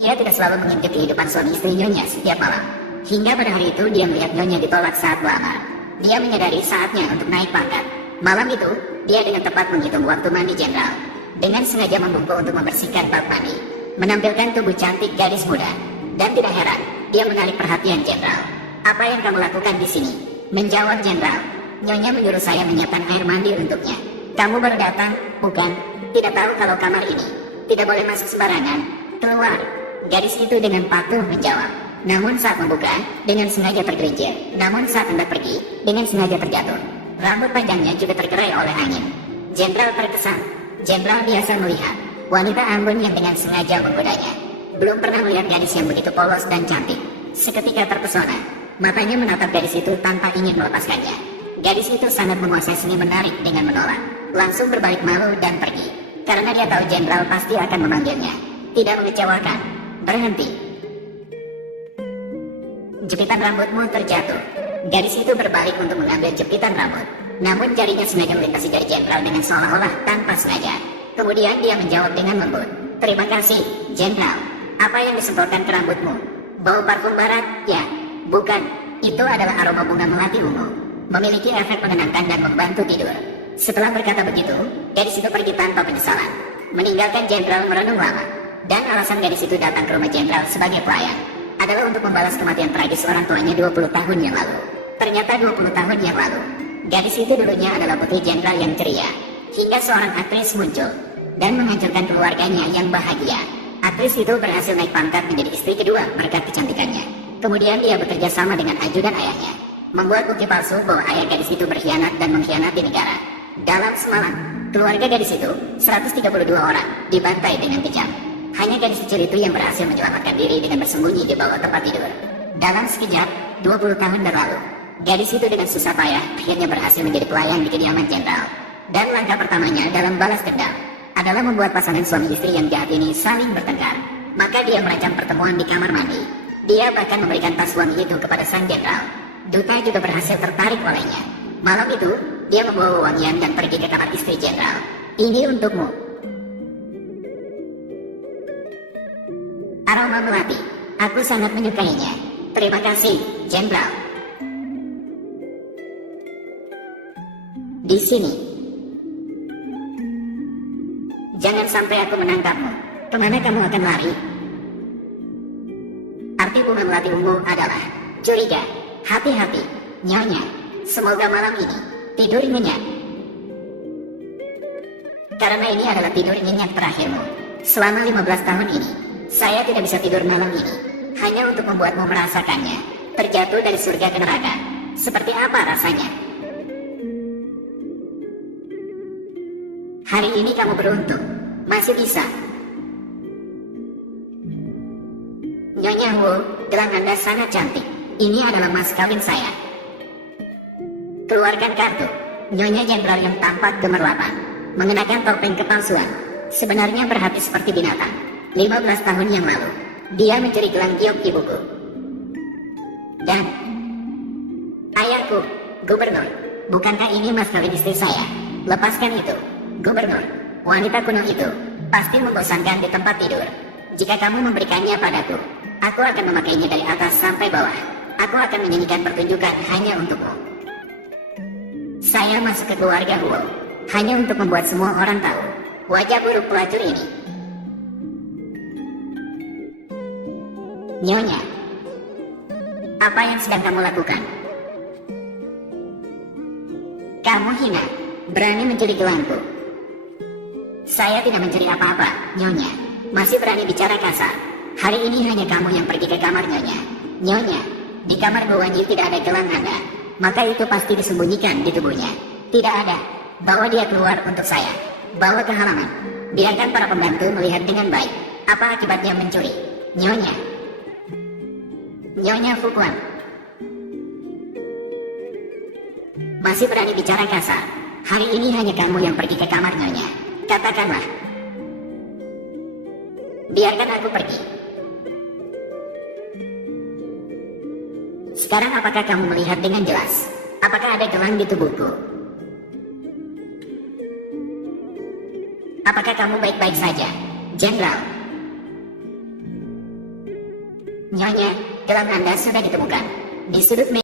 Ia tidak selalu mengintip kehidupan suami istri Nyonya setiap malam. Hingga pada hari itu dia melihat Nyonya ditolak saat melamar. Dia menyadari saatnya untuk naik pangkat. Malam itu, dia dengan tepat menghitung waktu mandi jenderal. Dengan sengaja membungkuk untuk membersihkan bak mandi, menampilkan tubuh cantik gadis muda. Dan tidak heran, dia menarik perhatian jenderal. "Apa yang kamu lakukan di sini?" Menjawab jenderal. "Nyonya menyuruh saya menyiapkan air mandi untuknya." "Kamu baru datang, bukan? Tidak tahu kalau kamar ini tidak boleh masuk sembarangan. Keluar." Gadis itu dengan patuh menjawab. Namun saat membuka, dengan sengaja tergelincir. Namun saat hendak pergi, dengan sengaja terjatuh. Rambut panjangnya juga tergerai oleh angin. Jenderal terkesan. Jenderal biasa melihat wanita anggun yang dengan sengaja menggodanya. Belum pernah melihat gadis yang begitu polos dan cantik. Seketika terpesona, matanya menatap gadis itu tanpa ingin melepaskannya. Gadis itu sangat menguasai seni menarik dengan menolak. Langsung berbalik malu dan pergi. Karena dia tahu jenderal pasti akan memanggilnya. Tidak mengecewakan. "Berhenti." "Jepitan rambutmu terjatuh." Gadis itu berbalik untuk mengambil jepitan rambut. Namun jarinya sengaja melintasi jari jenderal dengan seolah-olah tanpa sengaja. Kemudian dia menjawab dengan lembut. "Terima kasih, jenderal. Apa yang disemprotkan ke rambutmu? Bau parfum barat?" "Ya, bukan. Itu adalah aroma bunga melati ungu. Memiliki efek menenangkan dan membantu tidur." Setelah berkata begitu, gadis itu pergi tanpa penyesalan, meninggalkan jenderal merenung lama. Dan alasan gadis itu datang ke rumah jenderal sebagai pelayan adalah untuk membalas kematian tragis orang tuanya 20 tahun yang lalu. Ternyata 20 tahun yang lalu, gadis itu dulunya adalah putri jenderal yang ceria. Hingga seorang aktris muncul dan menghancurkan keluarganya yang bahagia. Aktris itu berhasil naik pangkat menjadi istri kedua berkat kecantikannya. Kemudian dia bekerja sama dengan ajudan ayahnya, membuat bukti palsu bahwa ayah gadis itu berkhianat dan mengkhianati negara. Dalam semalam, keluarga gadis itu, 132 orang, dibantai dengan kejam. Hanya gadis kecil itu yang berhasil menyelamatkan diri dengan bersembunyi di bawah tempat tidur. Dalam sekejap, 20 tahun berlalu. Gadis itu dengan susah payah akhirnya berhasil menjadi pelayan di kediaman jenderal. Dan langkah pertamanya dalam balas dendam adalah membuat pasangan suami istri yang jahat ini saling bertengkar. Maka dia merancang pertemuan di kamar mandi. Dia bahkan memberikan tas suami itu kepada sang jenderal. Duta juga berhasil tertarik olehnya. Malam itu, dia membawa wewangian dan pergi ke kamar istri jenderal. "Ini untukmu. Aroma melati. Aku sangat menyukainya. Terima kasih, jenderal." "Di sini. Jangan sampai aku menangkapmu. Kemana kamu akan lari?" Arti bunga melati ungu adalah curiga. "Hati-hati, Nyonya. Semoga malam ini tidur nyenyak. Karena ini adalah tidur nyenyak terakhirmu. Selama 15 tahun ini, saya tidak bisa tidur malam ini. Hanya untuk membuatmu merasakannya. Terjatuh dari surga ke neraka. Seperti apa rasanya? Hari ini kamu beruntung. Masih bisa." "Nyonya Wu, gelang Anda sangat cantik. Ini adalah mas kawin saya." "Keluarkan kartu." Nyonya jenderal yang tampak gemerlapan, mengenakan topeng kepalsuan, sebenarnya berhati seperti binatang. 15 tahun yang lalu, dia mencuri gelang giok ibuku. Dan ayahku, gubernur. Bukankah ini mas kawin istri saya? Lepaskan itu, gubernur. Wanita kuno itu pasti membosankan di tempat tidur. Jika kamu memberikannya padaku, aku akan memakainya dari atas sampai bawah. Aku akan menyanyikan pertunjukan hanya untukmu. Saya masuk ke keluarga Huo hanya untuk membuat semua orang tahu wajah buruk pelacur ini. Nyonya, apa yang sedang kamu lakukan? Kamu hina, berani mencuri gelangku. Saya tidak mencuri apa-apa, Nyonya. Masih berani bicara kasar. Hari ini hanya kamu yang pergi ke kamar Nyonya. Nyonya, di kamar Guwanji tidak ada gelang Anda. Maka itu pasti disembunyikan di tubuhnya. Tidak ada. Bawa dia keluar untuk saya. Bawa ke halaman. Biarkan para pembantu melihat dengan baik apa akibatnya mencuri. Nyonya. Nyonya Fukuan. Masih berani bicara kasar. Hari ini hanya kamu yang pergi ke kamar Nyonya. Katakanlah. Biarkan aku pergi. Sekarang apakah kamu melihat dengan jelas? Apakah ada gelang di tubuhku? Apakah kamu baik-baik saja, Jenderal? Nyonya, gelang Anda sudah ditemukan. Di sudut meja